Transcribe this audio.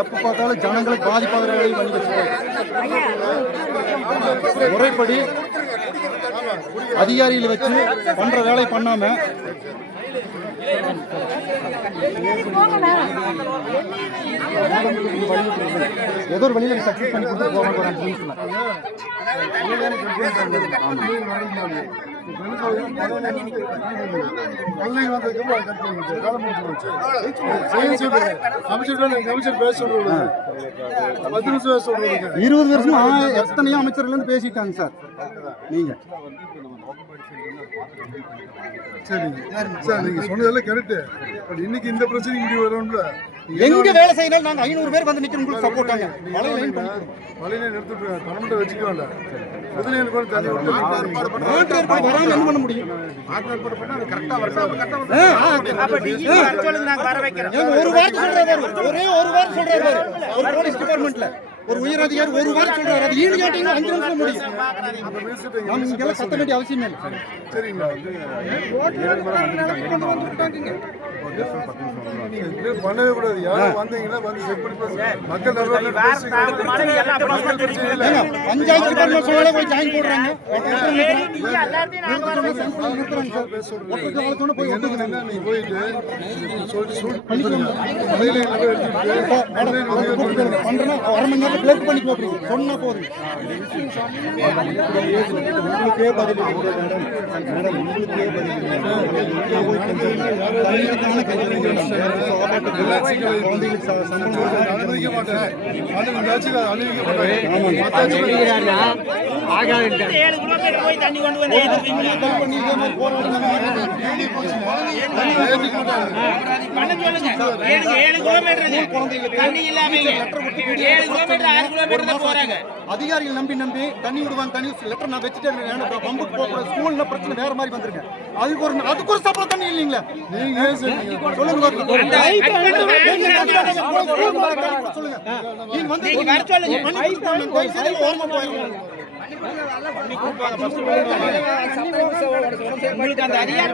எப்ப பார்த்தாலும் ஜனங்களுக்கு பாதிப்பாகிற வேலையும் பண்ணி வச்சிருக்காங்க. முறைப்படி அதிகாரிகளை வச்சு பண்ற வேலை பண்ணாம ஏதோ ஒரு வழியில சக்சஸ் பண்ணி கொடுத்து போகிறாங்க. இருபது வருஷமா எத்தனையோ அமைச்சர்கள் இருந்து பேசிட்டாங்க சார். நீங்க சரி நீங்க சொன்னதெல்லாம் கரெக்ட். பட் இன்னைக்கு இந்த பிரச்சனை முடிவு வரும்ல. எங்க வேலை செய்யலாம் நாங்க 500 பேர் வந்து நிக்கிறோம். உங்களுக்கு சப்போர்ட்டாங்க. மழையில நிறுத்திட்டு கவர்மெண்ட் வச்சுக்க வேண்டாம். முதல்ல கூட தண்ணி விட்டு வராம என்ன பண்ண முடியும்? ஒரு வாரம் சொல்றாரு, ஒரே ஒரு வாரம் சொல்றாரு. ஒரு போலீஸ் டிபார்ட்மெண்ட்ல ஒரு உயர் அதிகாரி ஒரு வாரம் சொல்றாரு. அது ஈடு கேட்டீங்க 5 நிமிஷம் முடியும். நம்ம இங்கெல்லாம் கத்த வேண்டிய அவசியம் இல்லை. சரிங்களா? பண்ணவே கூடாது. யாரும் வந்தீங்கன்னா வந்து செக் பண்ணி மக்கள் பஞ்சாயத்து டிபார்ட்மெண்ட் சொல்ல போய் ஜாயின் போடுறாங்க. போயிட்டு அரை மணி நேரம் பிளேட் பண்ணி சொன்னா போதும். உங்களுக்கே பதில் அதிகாரிகள் நம்பி தண்ணி விடுவாங்க. தண்ணி லெட்டர் நான் வச்சுட்டேன். பம்புக்கு போகிற ஸ்கூல்ல பிரச்சனை வேற மாதிரி வந்துருங்க. அதுக்கு ஒரு சப்போர்ட் தண்ணி இல்லைங்களா? நீங்க சொல்லுங்க. உங்களுக்கு அந்த அதிகாரி